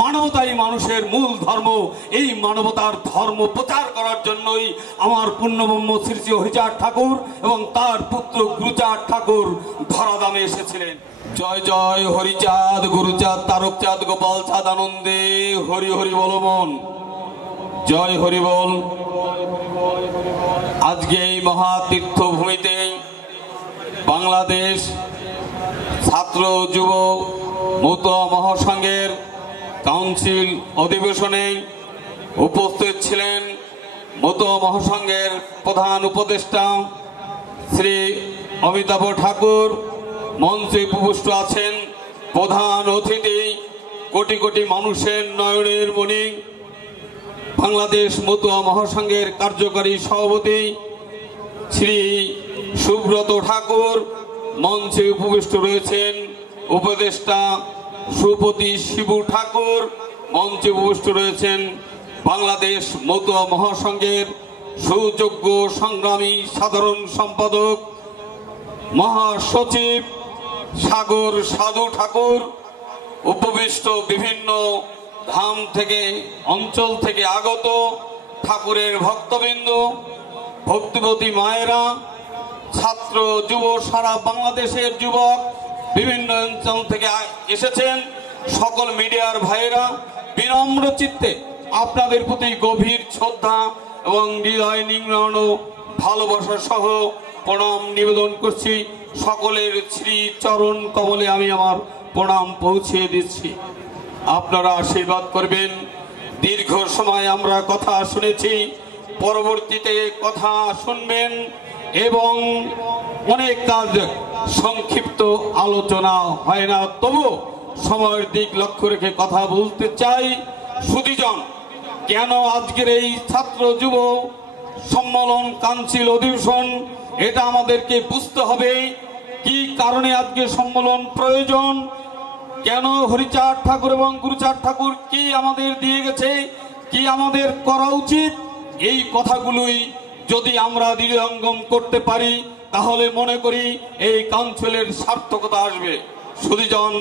মানবতাই মানুষের মূল ধর্ম। এই মানবতার ধর্ম প্রচার করার জন্যই আমার পুণ্যব্রহ্ম শ্রী শ্রী হরিচাঁদ ঠাকুর এবং তার পুত্র গুরুচাঁদ ঠাকুর ধরাধামে এসেছিলেন। জয় জয় হরিচাঁদ, গুরুচাঁদ, তারকচাঁদ, গোপাল চাঁদ, আনন্দে হরি হরি বল মন। জয় হরি বল। আজকে এই মহাতীর্থভূমিতে বাংলাদেশ ছাত্র যুব মতুয়া মহাসংঘের কাউন্সিল অধিবেশনে উপস্থিত ছিলেন মতুয়া মহাসংঘের প্রধান উপদেষ্টা শ্রী অমিতাভ ঠাকুর। মঞ্চে উপবিষ্ট আছেন প্রধান অতিথি, কোটি কোটি মানুষের নয়নের মণি বাংলাদেশ মতুয়া মহাসংঘের কার্যকারী সভাপতি শ্রী সুব্রত ঠাকুর। মঞ্চে উপবিষ্ট রয়েছেন উপদেষ্টা সুপতি শিবু ঠাকুর। মঞ্চে উপবিষ্ট রয়েছেন বাংলাদেশ মতুয়া মহাসংঘের সুযোগ্য সংগ্রামী সাধারণ সম্পাদক মহাসচিব সাগর সাধু ঠাকুর। উপবিষ্ট বিভিন্ন ধাম থেকে অঞ্চল থেকে আগত ঠাকুরের ভক্তবৃন্দ, ভক্তিবতী মায়েরা, ছাত্র যুব, সারা বাংলাদেশের যুবক বিভিন্ন অঞ্চল থেকে এসেছেন সকল মিডিয়ার ভাইয়েরা, বিনম্র চিত্তে আপনাদের প্রতি গভীর শ্রদ্ধা এবং হৃদয় নিংড়ান ভালোবাসা সহ প্রণাম নিবেদন করছি। সকলের শ্রী চরণ কমলে আমি আমার প্রণাম পৌঁছে দিচ্ছি। আপনারা আশীর্বাদ করবেন। দীর্ঘ সময় আমরা কথা শুনেছি, পরবর্তীতে কথা শুনবেন এবং অনেক কাজ সংক্ষিপ্ত আলোচনা হয় না, তবু সময়ের দিক লক্ষ্য রেখে কথা বলতে চাই। সুধীজন, কেন আজকের এই ছাত্র যুব সম্মেলন কাউন্সিল অধিবেশন, এটা আমাদেরকে বুঝতে হবে। কি কারণে আজকে সম্মেলন প্রয়োজন, কেন হরিচাঁদ ঠাকুর এবং গুরুচাঁদ ঠাকুর কি আমাদের দিয়ে গেছে, কি আমাদের করা উচিত, এই কথাগুলোই যদি আমরা দৃঢ়ঙ্গম করতে পারি তাহলে মনে করি এই কাউন্সিলের সার্থকতা আসবে। সুধীজন,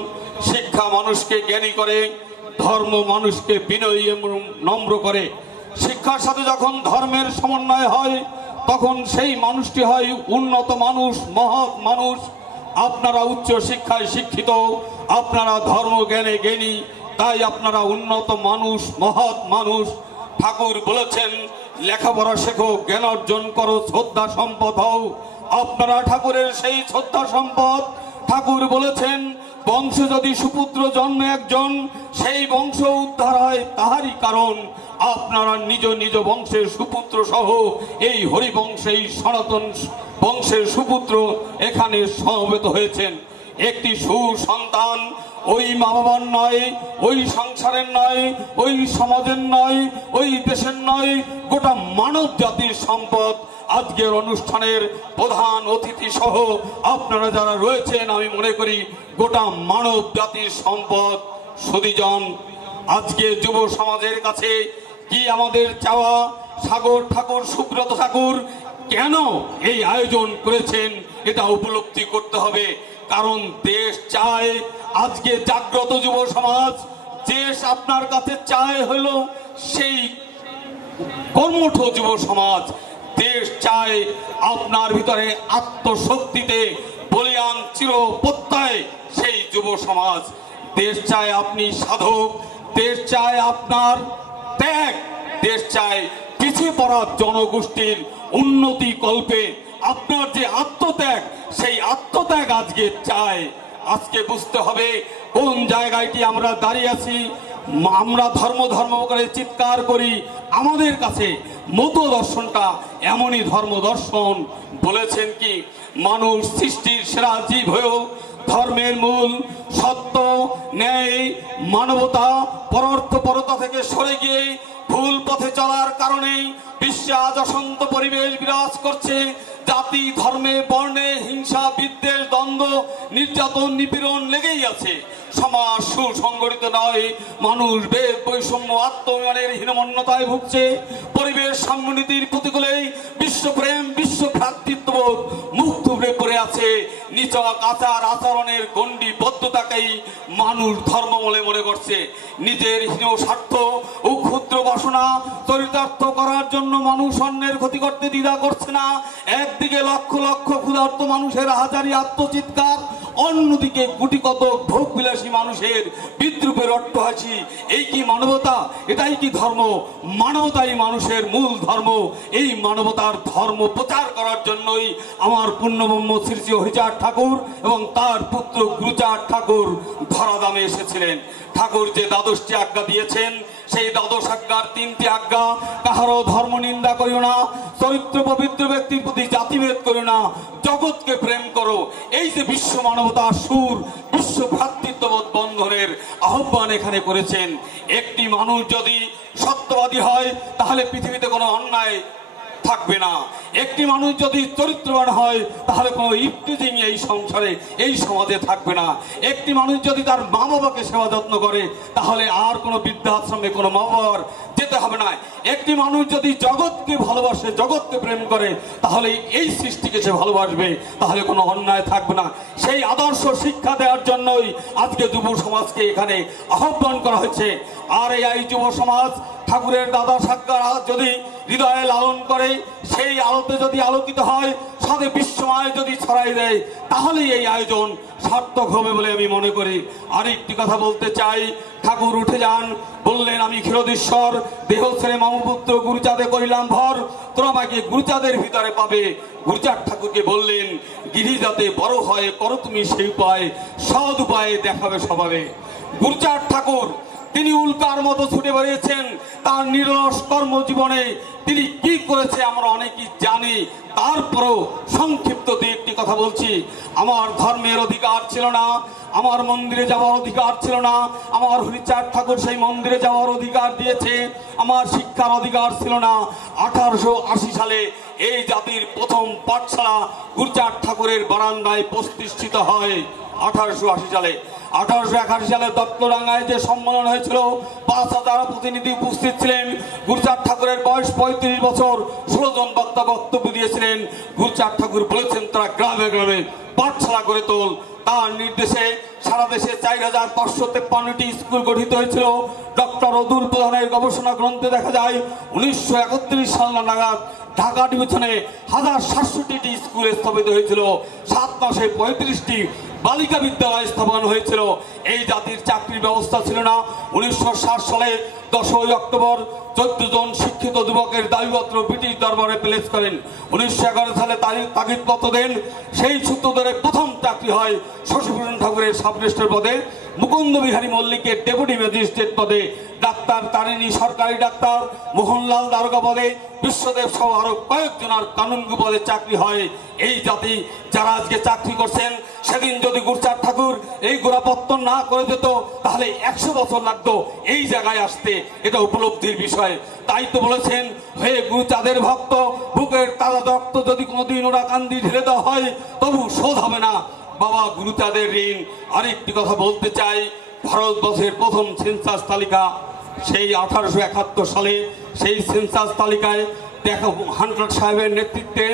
শিক্ষা মানুষকে জ্ঞানী করে, ধর্ম মানুষকে বিনয়ী এবং নম্র করে। শিক্ষার সাথে যখন ধর্মের সমন্বয় হয় তখন সেই মানুষটি হয় উন্নত মানুষ, মহৎ মানুষ। আপনারা উচ্চ শিক্ষায় শিক্ষিত, আপনারা ধর্ম জ্ঞানে জ্ঞানী, তাই আপনারা উন্নত মানুষ, মহৎ মানুষ। ঠাকুর বলেছেন লেখাপড়া শেখো, জ্ঞান অর্জন করো, শ্রদ্ধা সম্পদ হও। আপনারা ঠাকুরের সেই শ্রদ্ধা সম্পদ। ঠাকুর বলেছেন বংশে যদি সুপুত্র জন্মে একজন, সেই বংশ উদ্ধার হয় তাহারই কারণ। আপনারা নিজ নিজ বংশের সুপুত্র সহ এই হরিবংশে, এই সনাতন বংশের সুপুত্র এখানে সমবেত হয়েছেন। একটি সুসন্তান ওই মা বাবার নয়, ওই সংসারের নয়, ওই সমাজের নয়, ওই দেশের নয়, গোটা মানব জাতির সম্পদ। আজকের অনুষ্ঠানের প্রধান অতিথি সহ আপনারা যারা রয়েছেন, আমি মনে করি গোটা মানব জাতির সম্পদ। সুধীজন, আজকে যুব সমাজের কাছে কি আমাদের চাওয়া? সাগর ঠাকুর, সুব্রত ঠাকুর কেন এই আয়োজন করেছেন এটা উপলব্ধি করতে হবে। কারণ দেশ চায়, আজকে জাগ্রত যুব সমাজ, দেশ আপনার কাছে চায় হলো সেই কর্মঠ যুব সমাজ। দেশ চায় আপনার ভিতরে আত্মশক্তিতে বলিয়ান চির প্রত্যয় সেই যুব সমাজ। দেশ চায় আপনি সাধক, দেশ চায় আপনার ত্যাগ, দেশ চায় পিছিয়ে পড়া জনগোষ্ঠীর উন্নতি কল্পে আপনার যে আত্মত্যাগ, সেই আত্মত্যাগ আজকে চায়। আজকে বুঝতে হবে কোন জায়গাটি আমরা দাঁড়িয়ে আছি। আমরা ধর্ম ধর্ম করে চিৎকার করি, আমাদের কাছে মতো দর্শনটা এমনই ধর্ম দর্শন। বলেছেন কি মানুষ সৃষ্টির সেরা জীব হয়েও ধর্মের মূল সত্য, ন্যায়, মানবতা, পরর্থপরতা থেকে সরে গিয়ে ভুল পথে চলার কারণেই বিশ্বে আজ অশান্ত পরিবেশ বিরাজ করছে। জাতি ধর্মে বর্ণে হিংসা বিদ্বেষ দ্বন্দ্ব নির্যাতন নিপীড়ন লেগেই আছে। সমাজ সুসংগঠিত নয়, মানুষ বেদ বৈষম্য আত্মমানের হীনমন্যতায় ভুগছে। পরিবেশ সম্মনীতির প্রতিকূলেই বিশ্বপ্রেম বিশ্ব ভ্রাতৃত্ববোধ মুখ থুবড়ে পড়ে আছে। নিচক আচার আচরণের গণ্ডিবদ্ধতাকেই মানুষ ধর্ম বলে মনে করছে। নিজের হীন স্বার্থ ও ক্ষুদ্র বাসনা চরিতার্থ করার জন্য মানুষ অন্যের ক্ষতি করতে দ্বিধা করছে না। একদিকে লক্ষ লক্ষ ক্ষুধার্ত মানুষের হাজারি আত্মচিৎকার, অন্যদিকে গুটি কত ভোগ বিলাসী মানুষের বিদ্রুপের অট্টহাসি। এই কি মানবতা? এটাই কি ধর্ম? মানবতাই মানুষের মূল ধর্ম। এই মানবতার ধর্ম প্রচার করার জন্যই আমার পুণ্যব্রহ্ম শ্রী শ্রী হরিচাঁদ ঠাকুর এবং তার পুত্র গুরুচাঁদ ঠাকুর ধরাধামে এসেছিলেন। ঠাকুর যে দ্বাদশটি আজ্ঞা দিয়েছেন, সেই দ্বাদশ আজ্ঞার 3টি আজ্ঞা: কাহারও ধর্ম নিন্দা করিও না, চরিত্র পবিত্র ব্যক্তির প্রতি জাতিভেদ করিও না, জগৎকে প্রেম করো। এই যে বিশ্ব মানবতার সুর, বিশ্ব ভ্রাতৃত্ববোধ বন্ধনের আহ্বান এখানে করেছেন। একটি মানুষ যদি সত্যবাদী হয় তাহলে পৃথিবীতে কোনো অন্যায় থাকবে না। একটি মানুষ যদি চরিত্রবান হয় তাহলে কোনো ইফটিজিং এই সংসারে এই সমাজে থাকবে না। একটি মানুষ যদি তার মা বাবাকে সেবা যত্ন করে তাহলে আর কোনো বৃদ্ধাশ্রমে কোনো মা বাবার যেতে হবে না। একটি মানুষ যদি জগৎকে ভালোবাসে, জগৎকে প্রেম করে, তাহলে এই সৃষ্টিকে সে ভালোবাসবে, তাহলে কোনো অন্যায় থাকবে না। সেই আদর্শ শিক্ষা দেওয়ার জন্যই আজকে যুব সমাজকে এখানে আহ্বান করা হয়েছে। আর এই যুব সমাজ ঠাকুরের দ্বাদশ আজ্ঞা যদি হৃদয়ে লালন করে, সেই আলোতে যদি আলোকিত হয়, সাথে বিশ্বময় যদি ছড়াই দেয়, তাহলেই এই আয়োজন সার্থক হবে বলে আমি মনে করি। আরেকটি কথা বলতে চাই, ঠাকুর উঠে যান, বললেন, আমি ক্ষীরোদেশ্বর, দেহ ছেড়ে মামপুত্র গুরুচাঁদে করিলাম ভর, তোরা আমাকে গুরুচাঁদের ভিতরে পাবে। গুরুচাঁদ ঠাকুরকে বললেন, গিরি যাতে বড় হয় করো তুমি সেই উপায়, সৎ উপায়ে দেখাবে স্বভাবে। গুরুচাঁদ ঠাকুর তিনি উল্কার মতো ছুটে বেরিয়েছেন। তার নিরলস কর্মজীবনে তিনি কি করেছে আমরা অনেকেই জানি। তারপরেও সংক্ষিপ্ত দিয়ে একটি কথা বলছি। আমার ধর্মের অধিকার ছিল না, আমার মন্দিরে যাওয়ার অধিকার ছিল না, আমার হরিচাঁদ ঠাকুর সেই মন্দিরে যাওয়ার অধিকার দিয়েছে। আমার শিক্ষার অধিকার ছিল না। 1880 সালে এই জাতির প্রথম পাঠশালা গুরুচাঁদ ঠাকুরের বারান্দায় প্রতিষ্ঠিত হয়। 1880 সালে 1881 সালে দত্তডাঙ্গায় যে সম্মেলন হয়েছিল, 5000 প্রতিনিধি উপস্থিত ছিলেন। গুরুচাঁদ ঠাকুরের বয়স 35 বছর। 16 জন বক্তা বক্তব্য দিয়েছিলেন। গুরুচাঁদ ঠাকুর বলেছেন, তারা গ্রামে গ্রামে পাঠশালা করে তোল। তার নির্দেশে সারা দেশে 4553টি স্কুল গঠিত হয়েছিল। ডক্টর অদুল প্রধানের গবেষণা গ্রন্থে দেখা যায় 1931 সাল নাগাদ ঢাকা ডিভিশনে 1760টি স্কুল স্থাপিত হয়েছিল। 7 মাসে 35টি বালিকা বিদ্যালয় স্থাপন হয়েছিল। এই জাতির চাকরির ব্যবস্থা ছিল না। 1960 সালে 10ই অক্টোবর 14 জন শিক্ষিত যুবকের দাবিপত্র ব্রিটিশ দরবারে প্লেস করেন। 1911 সালে তাগিদপত্র দেন। সেই সূত্র ধরে প্রথম চাকরি হয় শশীভূষণ ঠাকুরের সাব রেজিস্ট্রার পদে, মুকুন্দ বিহারী মল্লিকের ডেপুটি ম্যাজিস্ট্রেট পদে, ডাক্তার তারিণী সরকারি ডাক্তার, মোহনলাল দারোগা পদে, বিশ্বদেব সহ আরো কয়েকজনের কানুনগো পদে চাকরি হয়। এই জাতি যারা আজকে চাকরি করছেন, সেদিন যদি গুরুচাঁদ ঠাকুর এই গোড়াপত্তন না করে দিত তাহলে 100 বছর লাগতো এই জায়গায় আসতে। এটা উপলব্ধির বিষয়। তাই তো বলেছেন, হয়ে গুরুচাঁদের ভক্ত, বুকের তাজা রক্ত যদি কোনোদিন ওরা কান্দি ঢেলে দেওয়া হয় তবু শোধ হবে না বাবা গুরুচাঁদের ঋণ। আরেকটি কথা বলতে চাই, ভারতবর্ষের প্রথম সেন্সাস তালিকা সেই 1871 সালে সেই সেন্সাস তালিকায় দেখো হান্টার সাহেবের নেতৃত্বে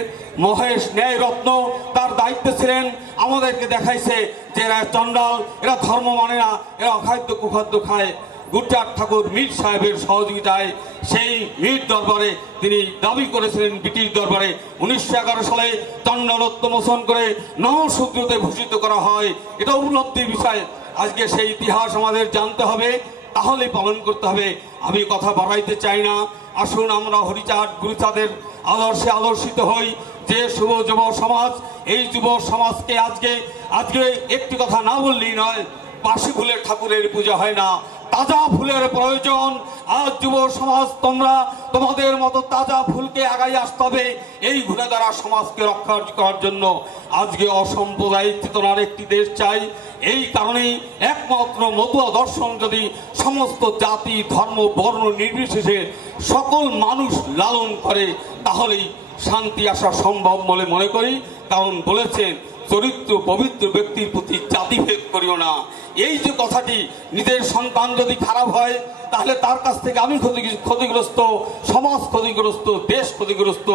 মহেশ ন্যায় রত্ন তার দায়িত্বে ছিলেন। আমাদেরকে দেখাইছে যে এরা চন্ডাল, এরা ধর্ম মানে না, এরা অখাদ্য কুখাদ্য খায়। গুরুচাঁদ ঠাকুর মীর সাহেবের সহযোগিতায় সেই মীর দরবারে তিনি দাবি করেছিলেন ব্রিটিশ দরবারে। 1911 সালে চন্ডালত্ব মোচন করে নমশূদ্রতে ভূষিত করা হয়। এটা উপলব্ধির বিষয়। আজকে সেই ইতিহাস আমাদের জানতে হবে, তাহলেই পালন করতে হবে। আমি কথা বাড়াইতে চাই না। আসুন আমরা হরিচাঁদ গুরুচাঁদের আদর্শে আদর্শিত হই। যে শুভ যুব সমাজ, এই যুব সমাজকে আজকে একটি কথা না বললেই নয়, বাসি ফুলের ঠাকুরের পূজা হয় না, তাজা ফুলের প্রয়োজন। আজ যুব সমাজ তোমরা তোমাদের মতো তাজা ফুলকে আগাই আসতে হবে এই ঘুরে দ্বারা সমাজকে রক্ষা করার জন্য। আজকে অসাম্প্রদায়িক চেতনার একটি দেশ চাই। এই কারণেই একমাত্র মতুয়া দর্শন যদি সমস্ত জাতি ধর্ম বর্ণ নির্বিশেষে সকল মানুষ লালন করে তাহলেই শান্তি আসা সম্ভব বলে মনে করি। কারণ বলেছেন চরিত্র পবিত্র ব্যক্তির প্রতি জাতিভেদ করিও না। এই যে কথাটি, নিজের সন্তান যদি খারাপ হয় তাহলে তার কাছ থেকে আমি ক্ষতিগ্রস্ত, সমাজ ক্ষতিগ্রস্ত, দেশ ক্ষতিগ্রস্ত।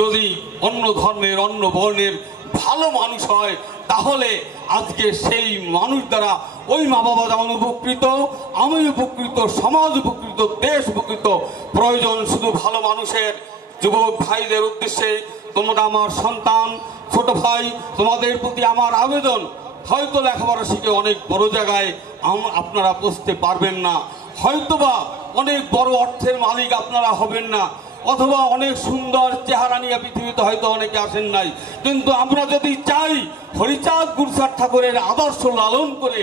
যদি অন্য ধর্মের অন্য বর্ণের ভালো মানুষ হয় তাহলে আজকে সেই মানুষ দ্বারা ওই মা বাবা যেমন উপকৃত, আমি উপকৃত, সমাজ উপকৃত, দেশ উপকৃত। প্রয়োজন শুধু ভালো মানুষের। যুবক ভাইদের উদ্দেশ্যে, তোমরা আমার সন্তান, ছোট ভাই, তোমাদের প্রতি আমার আবেদন, হয়তো লেখাপড়া শিখে অনেক বড় জায়গায় আপনারা পৌঁছতে পারবেন না, হয়তোবা অনেক বড় অর্থের মালিক আপনারা হবেন না, অথবা অনেক সুন্দর চেহারা নিয়ে পৃথিবীতে হয়তো অনেকে আসেন নাই, কিন্তু আমরা যদি চাই হরিচাঁদ গুরুচাঁদ ঠাকুরের আদর্শ লালন করে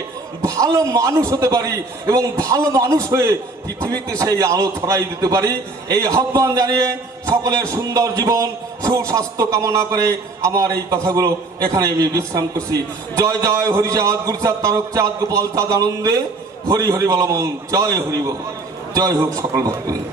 ভালো মানুষ হতে পারি এবং ভালো মানুষ হয়ে পৃথিবীতে সেই আলো ছড়াই দিতে পারি, এই আহ্বান জানিয়ে সকলের সুন্দর জীবন সুস্বাস্থ্য কামনা করে আমার এই কথাগুলো এখানে আমি বিশ্রাম করছি। জয় জয় হরিচাঁদ গুরুচাঁদ তারকচাঁদ গোপাল চাঁদ আনন্দে হরি হরি বলমন। জয় হরি বল। জয় হোক সকল ভক্তবৃন্দ।